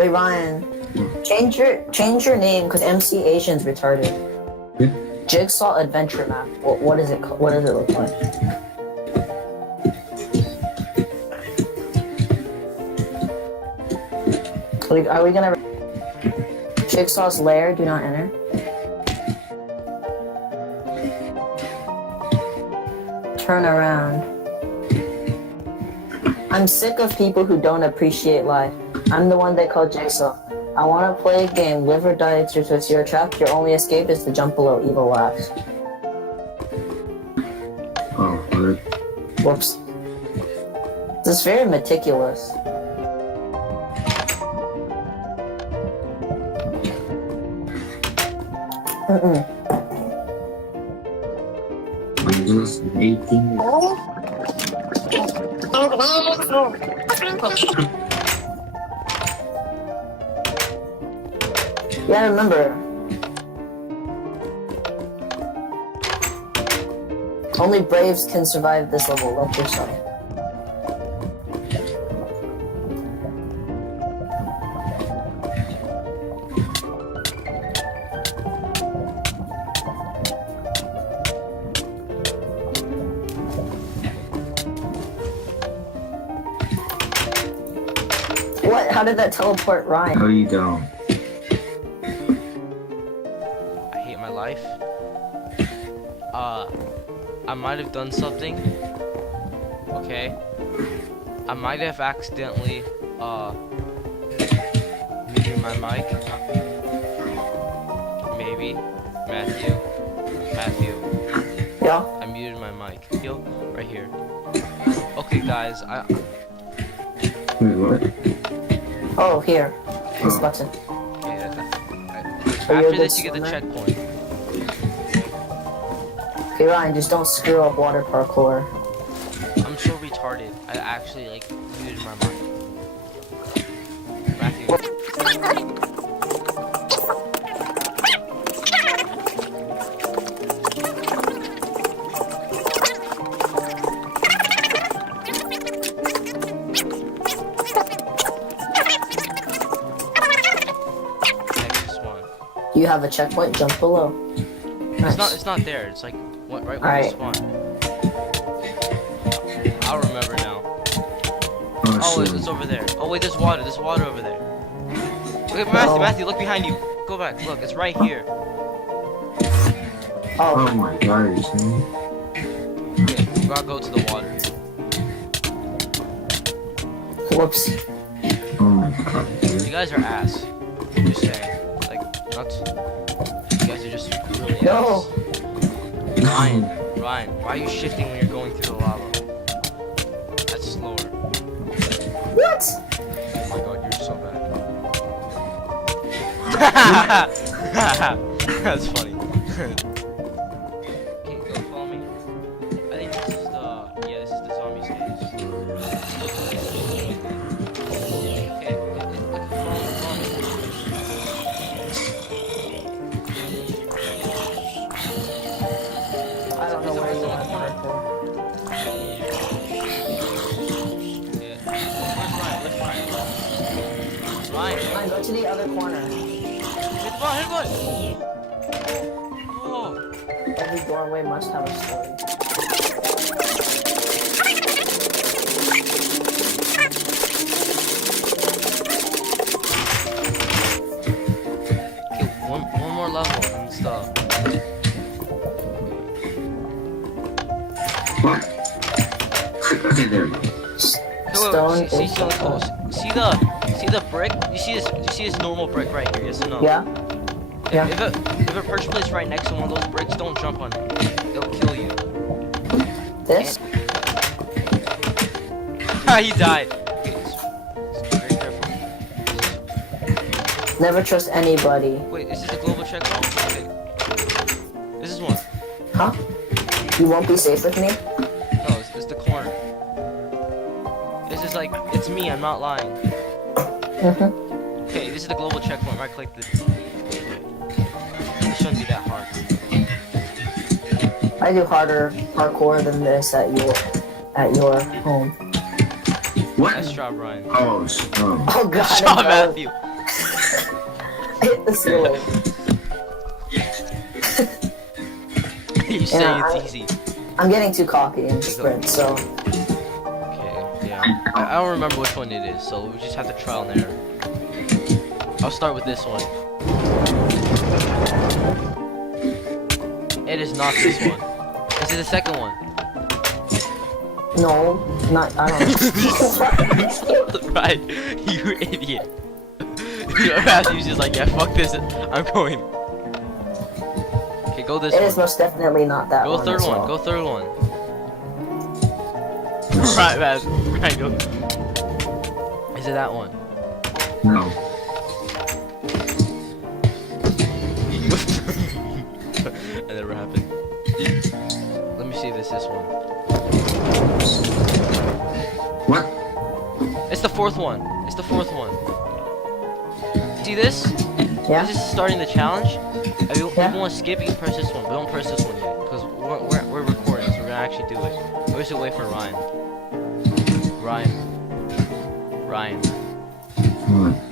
Wait, Ryan. Change your name because MC Asian's retarded. Jigsaw Adventure Map. What is it? What does it look like? Are we gonna? Jigsaw's lair. Do not enter. Turn around. I'm sick of people who don't appreciate life. I'm the one they call Jigsaw. I want to play a game, live or die, it's your trap. Your only escape is to jump below. Evil laughs. Oh, right. Whoops. This is very meticulous. Windows 18. Yeah, remember. Only braves can survive this level, like yourself. What? How did that teleport Ryan? No, you don't. I hate my life. I might have done something. Okay. I might have accidentally, muted my mic. Maybe. Matthew. Yeah? I muted my mic. Yo, right here. Okay, guys, Wait, what? Oh, here. This button. after this you get the checkpoint. Okay, Ryan, just don't screw up water parkour. I'm so retarded. I actually, like, muted my mic. Matthew. You have a checkpoint, jump below. Nice. It's not there. It's like right where Alright. you spawn. I'll remember now. Oh, It's over there. Oh wait, there's water over there. Okay, Matthew, look behind you. Go back. Look, it's right here. Oh my god, are you serious? Okay, you gotta go to the water. Whoops. Oh my god. You guys are ass. I'm just saying. Like, nuts. You guys are just really ass. No. Ryan, why are you shifting when you're going through the lava? That's slower. What? Oh my god, you're so bad. That's funny. Okay, go follow me. I think this is the zombie stage. Okay, follow me. I don't know where you are. Ryan, go to the other corner. Oh. Every doorway must have a story. Okay, one more level and stuff. What? Okay, there we go. Stone See is so cool. see the brick? You see this normal brick right here? Yes or no? Yeah? Yeah. If a person plays right next to one of those bricks, don't jump on it. It'll kill you. This? He died. Okay, just very careful. Never trust anybody. Wait, is this a global checkpoint? Okay. This is one. Huh? You won't be safe with me? No, it's the corner. This is like, it's me, I'm not lying. Okay, this is the global checkpoint. Right click this. It shouldn't be that hard. I do harder parkour than this at your home. What? Nice job, Ryan. Oh, Oh god. Nice job, no. Matthew. See you later. You say Yeah, it's easy. I'm getting too cocky in sprint, so Okay, yeah. I don't remember which one it is, so we just have to trial and error. I'll start with this one. It is not this one. This is the second one. no, not I don't know. Right, you idiot. Matthew's just like, yeah, fuck this, I'm going. Okay, go this It one. is most definitely not that Go one. third as one, well. go third one. Right, Matt, right, go. Is it that one? No. That never happened. Let me see if it's this one. What? It's the fourth one. It's the fourth one. See this? Yeah. This is starting the challenge. If you Yeah. want to skip, you can press this one. But don't press this one yet, because we're recording, so we're gonna actually do it. We're just wait for Ryan. Ryan. What?